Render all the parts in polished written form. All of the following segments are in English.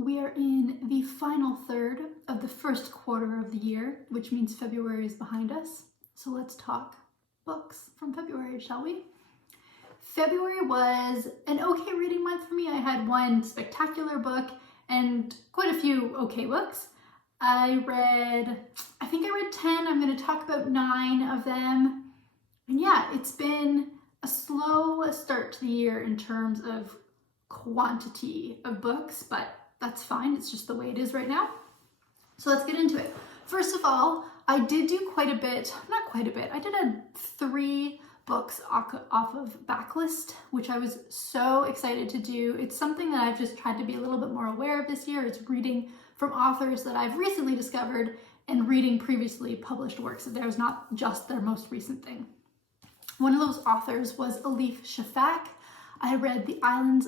We are in the final third of the first quarter of the year, which means February is behind us. So let's talk books from February, shall we? February was an okay reading month for me. I had one spectacular book and quite a few okay books. I think I read 10. I'm going to talk about 9 of them. And yeah, it's been a slow start to the year in terms of quantity of books, but that's fine. It's just the way it is right now. So let's get into it. First of all, I did do I did 3 books off of Backlist, which I was so excited to do. It's something that I've just tried to be a little bit more aware of this year. It's reading from authors that I've recently discovered and reading previously published works. So there's not just their most recent thing. One of those authors was Elif Shafak. I read The Island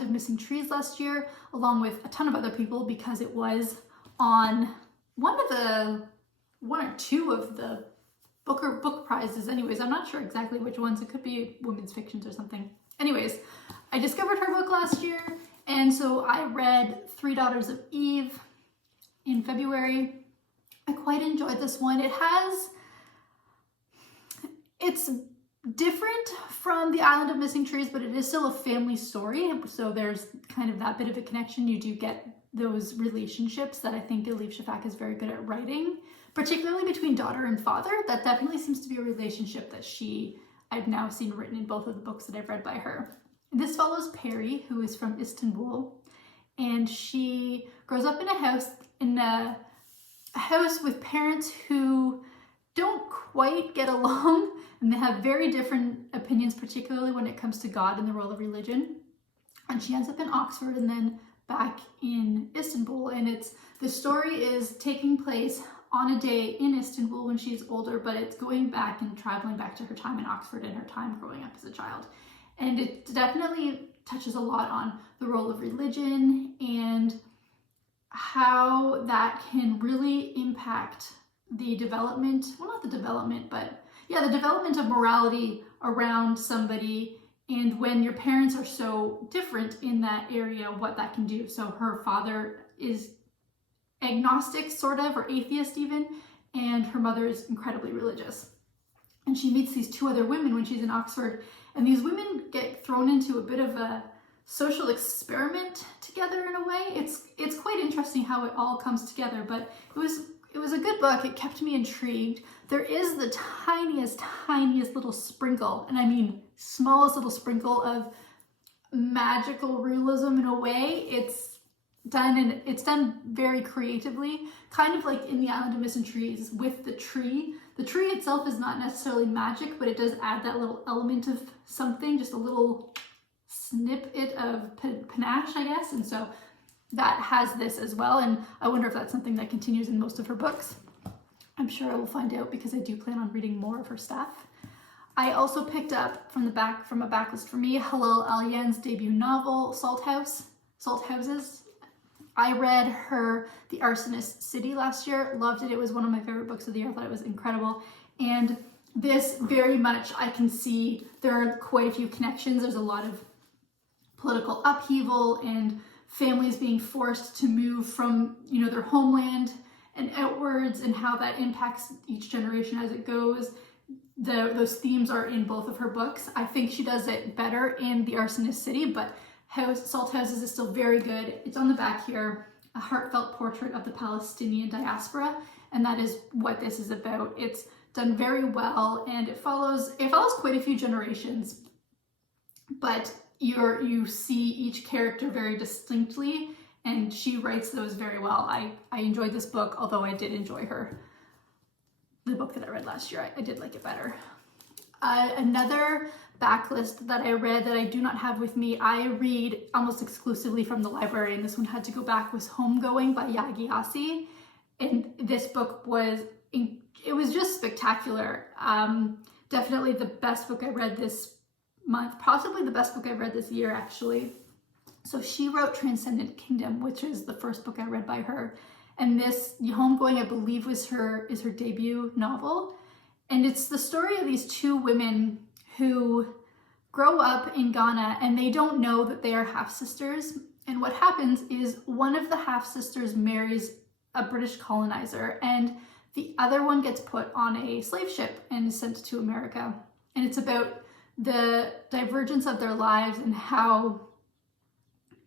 of Missing Trees last year, along with a ton of other people because it was on one or two of the Booker book prizes. Anyways, I'm not sure exactly which ones. It could be women's fictions or something. Anyways, I discovered her book last year, and so I read Three Daughters of Eve in February. I quite enjoyed this one. It's different from The Island of Missing Trees, but it is still a family story. So there's kind of that bit of a connection. You do get those relationships that I think Elif Shafak is very good at writing, particularly between daughter and father. That definitely seems to be a relationship that I've now seen written in both of the books that I've read by her. This follows Perry, who is from Istanbul, and she grows up in a house with parents who don't quite get along, and they have very different opinions, particularly when it comes to God and the role of religion. And she ends up in Oxford and then back in Istanbul, and the story is taking place on a day in Istanbul when she's older, but it's going back and traveling back to her time in Oxford and her time growing up as a child. And it definitely touches a lot on the role of religion and how that can really impact the development of morality around somebody, and when your parents are so different in that area, what that can do. So her father is agnostic, sort of, or atheist even, and her mother is incredibly religious. And she meets these 2 other women when she's in Oxford, and these women get thrown into a bit of a social experiment together in a way. It's quite interesting how it all comes together, but it was a good book. It kept me intrigued. There is the tiniest little sprinkle, and I mean smallest little sprinkle of magical realism in a way. It's done very creatively, kind of like in The Island of Missing Trees with the tree. The tree itself is not necessarily magic, but it does add that little element of something, just a little snippet of panache, I guess. And so that has this as well, and I wonder if that's something that continues in most of her books. I'm sure I will find out because I do plan on reading more of her stuff. I also picked up from a backlist for me, Halal Aliyan's debut novel, Salt Houses. I read her The Arsonist City last year, loved it. It was one of my favorite books of the year. I thought it was incredible. And this very much, I can see there are quite a few connections. There's a lot of political upheaval and families being forced to move from, their homeland and outwards, and how that impacts each generation as it goes. Those themes are in both of her books. I think she does it better in The Arsonist City, but Salt Houses is still very good. It's on the back here, a heartfelt portrait of the Palestinian diaspora, and that is what this is about. It's done very well, and it follows quite a few generations, but you see each character very distinctly, and she writes those very well. I enjoyed this book, although I did enjoy the book that I read last year. I did like it better. Another backlist that I read that I do not have with me, I read almost exclusively from the library, and this one had to go back, was Homegoing by Yaa Gyasi. And this book was just spectacular. Definitely the best book I read this month, possibly the best book I've read this year, actually. So she wrote Transcendent Kingdom, which is the first book I read by her. And this Homegoing, I believe, is her debut novel. And it's the story of these 2 women who grow up in Ghana and they don't know that they are half sisters. And what happens is one of the half-sisters marries a British colonizer, and the other one gets put on a slave ship and is sent to America. And it's about the divergence of their lives and how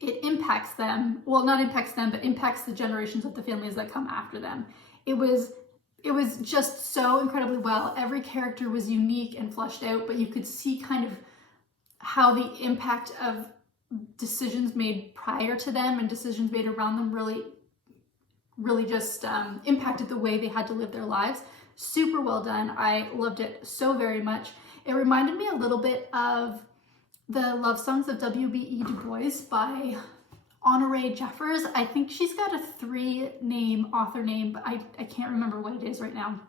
it impacts them. Well, not impacts them, but impacts the generations of the families that come after them. It was just so incredibly well. Every character was unique and fleshed out, but you could see kind of how the impact of decisions made prior to them and decisions made around them really just impacted the way they had to live their lives. Super well done. I loved it so very much. It reminded me a little bit of the Love Songs of W.B.E. Du Bois by Honorée Jeffers. I think she's got a 3-name author name, but I can't remember what it is right now.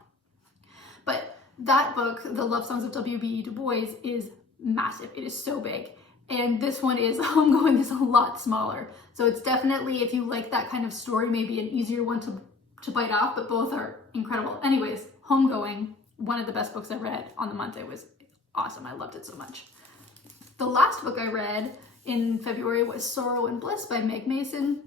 But that book, The Love Songs of W.B.E. Du Bois, is massive. It is so big. And this one is, Homegoing is a lot smaller. So it's definitely, if you like that kind of story, maybe an easier one to bite off, but both are incredible. Anyways, Homegoing, one of the best books I read on the month. It was awesome. I loved it so much. The last book I read in February was Sorrow and Bliss by Meg Mason.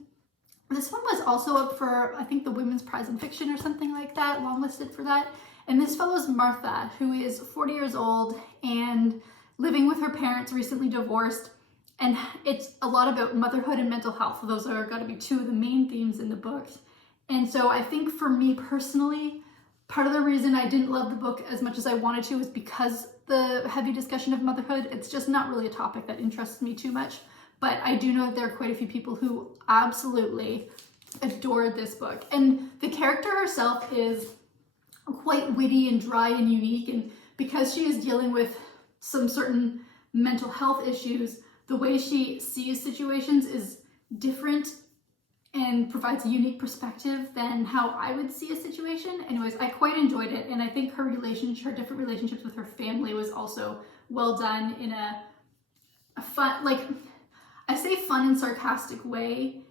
This one was also up for, I think, the Women's Prize in Fiction or something like that, longlisted for that. And this follows Martha, who is 40 years old and living with her parents, recently divorced. And it's a lot about motherhood and mental health. Those are got to be two of the main themes in the book. And so I think for me personally, part of the reason I didn't love the book as much as I wanted to is because the heavy discussion of motherhood. It's just not really a topic that interests me too much. But I do know that there are quite a few people who absolutely adored this book. And the character herself is quite witty and dry and unique. And because she is dealing with some certain mental health issues, the way she sees situations is different and provides a unique perspective than how I would see a situation. Anyways, I quite enjoyed it, and I think her different relationships with her family was also well done in a fun, like, I say fun and sarcastic way,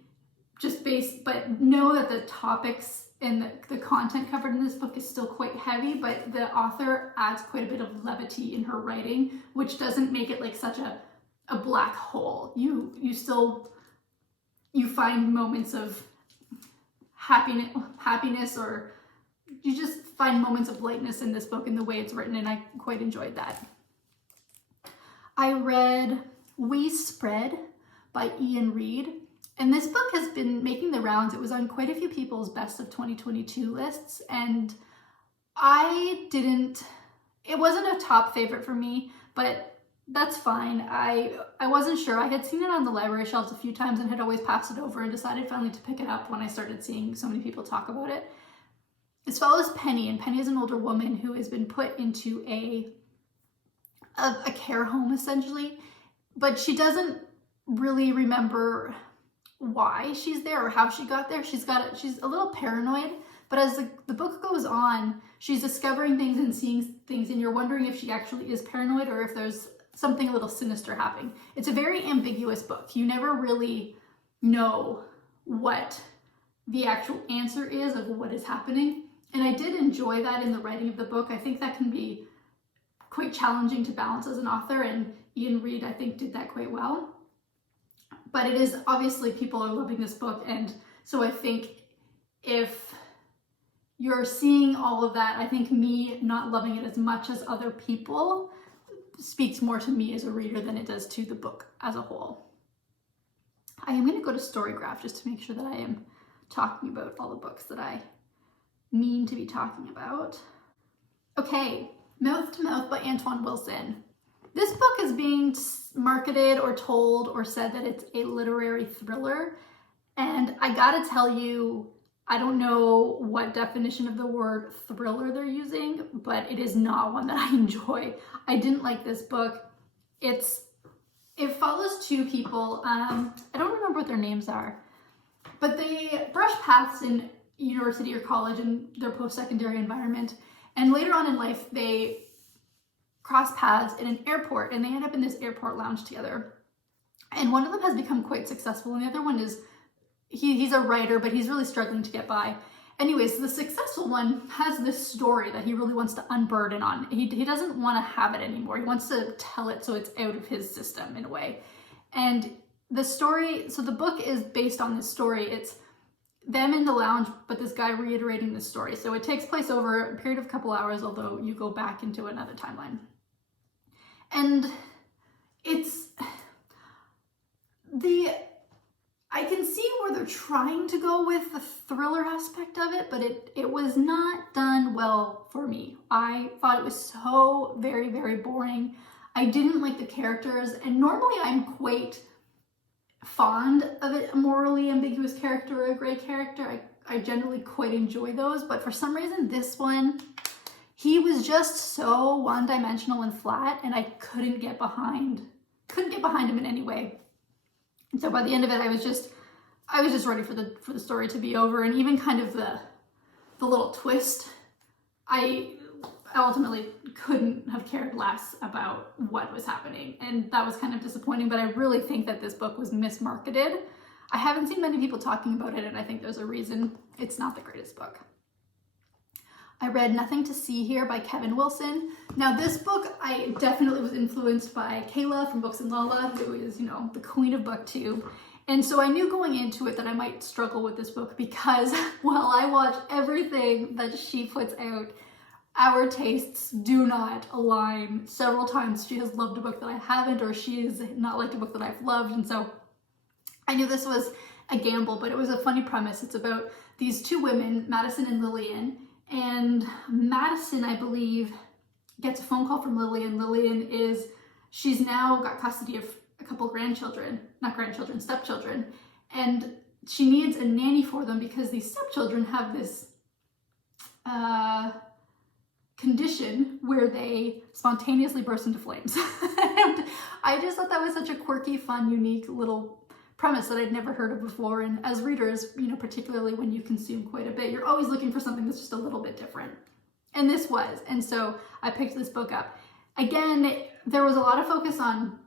but know that the topics and the content covered in this book is still quite heavy, but the author adds quite a bit of levity in her writing, which doesn't make it like such a black hole. You find moments of happiness, or you just find moments of lightness in this book and the way it's written, and I quite enjoyed that. I read We Spread by Ian Reid, and this book has been making the rounds. It was on quite a few people's best of 2022 lists, and it wasn't a top favorite for me, but that's fine. I wasn't sure. I had seen it on the library shelves a few times and had always passed it over, and decided finally to pick it up when I started seeing so many people talk about it. This follows Penny, and Penny is an older woman who has been put into a care home essentially, but she doesn't really remember why she's there or how she got there. She's a little paranoid, but as the book goes on, she's discovering things and seeing things, and you're wondering if she actually is paranoid or if there's something a little sinister happening. It's a very ambiguous book. You never really know what the actual answer is of what is happening. And I did enjoy that in the writing of the book. I think that can be quite challenging to balance as an author, and Ian Reid, I think, did that quite well. But it is, obviously, people are loving this book, and so I think if you're seeing all of that, I think me not loving it as much as other people speaks more to me as a reader than it does to the book as a whole. I am going to go to Storygraph just to make sure that I am talking about all the books that I mean to be talking about. Okay, Mouth to Mouth by Antoine Wilson. This book is being marketed or told or said that it's a literary thriller, and I gotta tell you, I don't know what definition of the word thriller they're using, but it is not one that I enjoy. I didn't like this book. It follows two people. I don't remember what their names are, but they brush paths in university or college in their post-secondary environment. And later on in life, they cross paths in an airport, and they end up in this airport lounge together. And one of them has become quite successful, and the other one is he's a writer, but he's really struggling to get by. Anyways, the successful one has this story that he really wants to unburden on. He doesn't want to have it anymore. He wants to tell it so it's out of his system in a way. And the story, so the book is based on this story. It's them in the lounge, but this guy reiterating the story. So it takes place over a period of a couple hours, although you go back into another timeline. And I can see where they're trying to go with the thriller aspect of it, but it was not done well for me. I thought it was so very, very boring. I didn't like the characters, and normally I'm quite fond of a morally ambiguous character or a gray character. I generally quite enjoy those, but for some reason this one, he was just so one-dimensional and flat, and I couldn't get behind him in any way. And so by the end of it, I was just ready for the story to be over, and even kind of the little twist, I ultimately couldn't have cared less about what was happening, and that was kind of disappointing. But I really think that this book was mismarketed. I haven't seen many people talking about it, and I think there's a reason it's not the greatest book. I read Nothing to See Here by Kevin Wilson. Now this book, I definitely was influenced by Kayla from Books and Lala, who is, you know, the queen of booktube. And so I knew going into it that I might struggle with this book because while I watch everything that she puts out, our tastes do not align. Several times she has loved a book that I haven't, or she has not liked a book that I've loved. And so I knew this was a gamble, but it was a funny premise. It's about these two women, Madison and Lillian. And Madison, I believe, gets a phone call from Lillian. Lillian she's now got custody of a couple stepchildren. And she needs a nanny for them because these stepchildren have this condition where they spontaneously burst into flames. And I just thought that was such a quirky, fun, unique little premise that I'd never heard of before. And as readers, you know, particularly when you consume quite a bit, you're always looking for something that's just a little bit different. And this was. And so I picked this book up. Again, there was a lot of focus on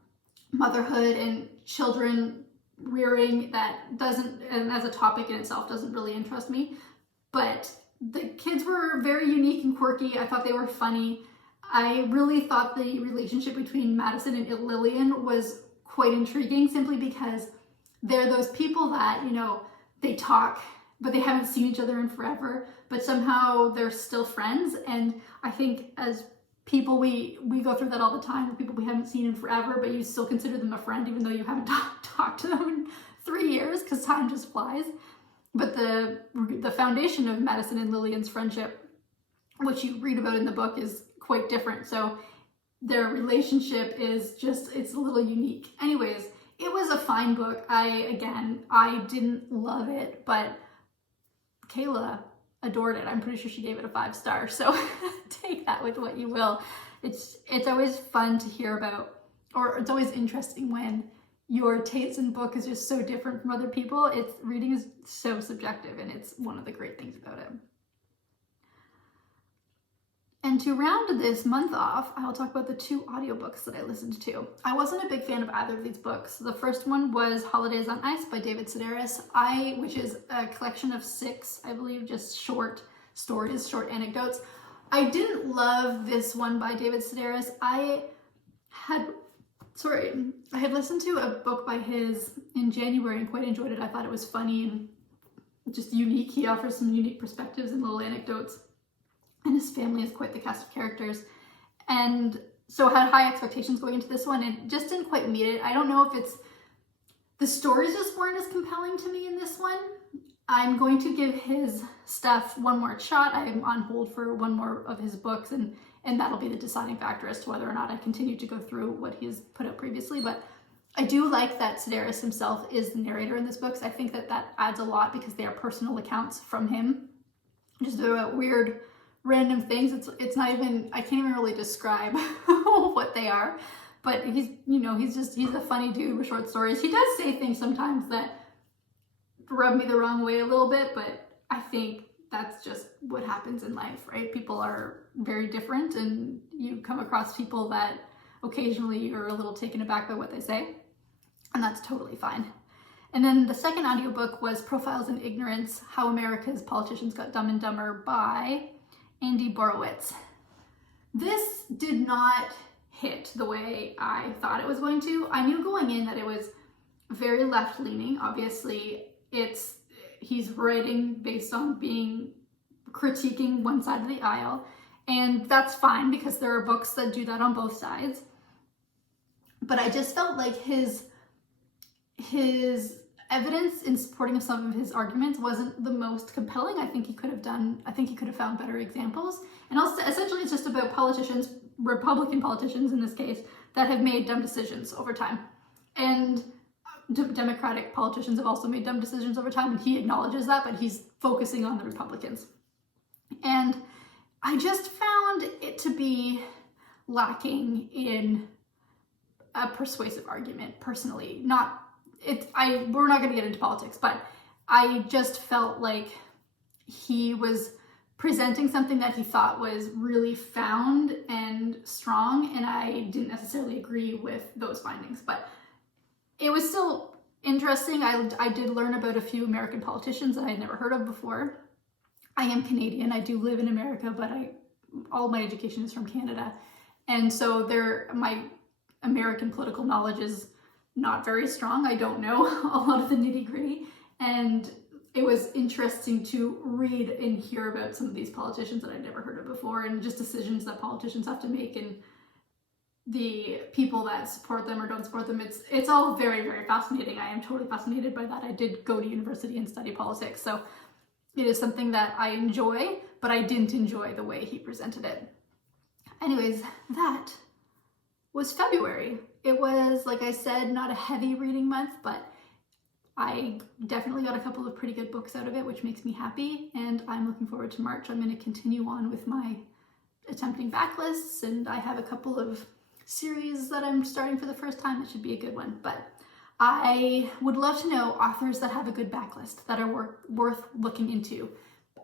motherhood and children rearing that doesn't, and as a topic in itself, doesn't really interest me. But the kids were very unique and quirky. I thought they were funny. I really thought the relationship between Madison and Lillian was quite intriguing, simply because they're those people that, you know, they talk, but they haven't seen each other in forever, but somehow they're still friends. And I think as people, we go through that all the time with people we haven't seen in forever, but you still consider them a friend, even though you haven't talked to them in 3 years, because time just flies. But the foundation of Madison and Lillian's friendship, which you read about in the book, is quite different. So their relationship is just, it's a little unique. Anyways, it was a fine book. I didn't love it, but Kayla adored it. I'm pretty sure she gave it a 5-star. So take that with what you will. It's always fun to hear about, or it's always interesting when your taste in book is just so different from other people. Reading is so subjective, and it's one of the great things about it. And to round this month off, I'll talk about the 2 audiobooks that I listened to. I wasn't a big fan of either of these books. The first one was Holidays on Ice by David Sedaris, which is a collection of 6, I believe, just short stories, short anecdotes. I didn't love this one by David Sedaris. I had listened to a book by his in January and quite enjoyed it. I thought it was funny and just unique. He offers some unique perspectives and little anecdotes. And his family is quite the cast of characters. And so I had high expectations going into this one, and just didn't quite meet it. I don't know if the stories just weren't as compelling to me in this one. I'm going to give his stuff one more shot. I'm on hold for one more of his books, and that'll be the deciding factor as to whether or not I continue to go through what he's put out previously. But I do like that Sedaris himself is the narrator in this book. So I think that adds a lot, because they are personal accounts from him, just about weird, random things. It's not even, I can't even really describe what they are, but he's a funny dude with short stories. He does say things sometimes that rub me the wrong way a little bit, but I think that's just what happens in life, right? People are very different, and you come across people that occasionally you're a little taken aback by what they say, and that's totally fine. And then the second audiobook was Profiles in Ignorance: How America's Politicians Got Dumb and Dumber by Andy Borowitz. This did not hit the way I thought it was going to. I knew going in that it was very left-leaning. Obviously, he's writing based on critiquing one side of the aisle, and that's fine because there are books that do that on both sides. But I just felt like his evidence in supporting of some of his arguments wasn't the most compelling. I think he could have found better examples. And also, essentially, it's just about politicians, Republican politicians in this case, that have made dumb decisions over time. And Democratic politicians have also made dumb decisions over time, and he acknowledges that, but he's focusing on the Republicans. And I just found it to be lacking in a persuasive argument, personally. We're not going to get into politics, but I just felt like he was presenting something that he thought was really found and strong, and I didn't necessarily agree with those findings. But it was still interesting. I did learn about a few American politicians that I had never heard of before. I am Canadian. I do live in America, but all my education is from Canada. And so my American political knowledge is not very strong. I don't know a lot of the nitty-gritty. And it was interesting to read and hear about some of these politicians that I'd never heard of before, and just decisions that politicians have to make, and the people that support them or don't support them. It's all very, very fascinating. I am totally fascinated by that. I did go to university and study politics, so it is something that I enjoy, but I didn't enjoy the way he presented it. Anyways, that was February. It was, like I said, not a heavy reading month, but I definitely got a couple of pretty good books out of it, which makes me happy, and I'm looking forward to March. I'm going to continue on with my attempting backlists, and I have a couple of series that I'm starting for the first time. That should be a good one, but I would love to know authors that have a good backlist that are worth looking into.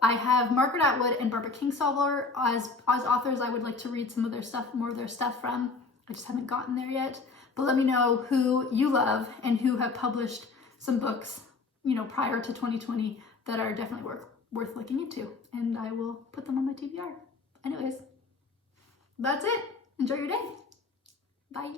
I have Margaret Atwood and Barbara Kingsolver as authors I would like to read some of their stuff, more of their stuff from. I just haven't gotten there yet. But let me know who you love and who have published some books, prior to 2020 that are definitely worth looking into. And I will put them on my TBR. Anyways, that's it. Enjoy your day. Bye.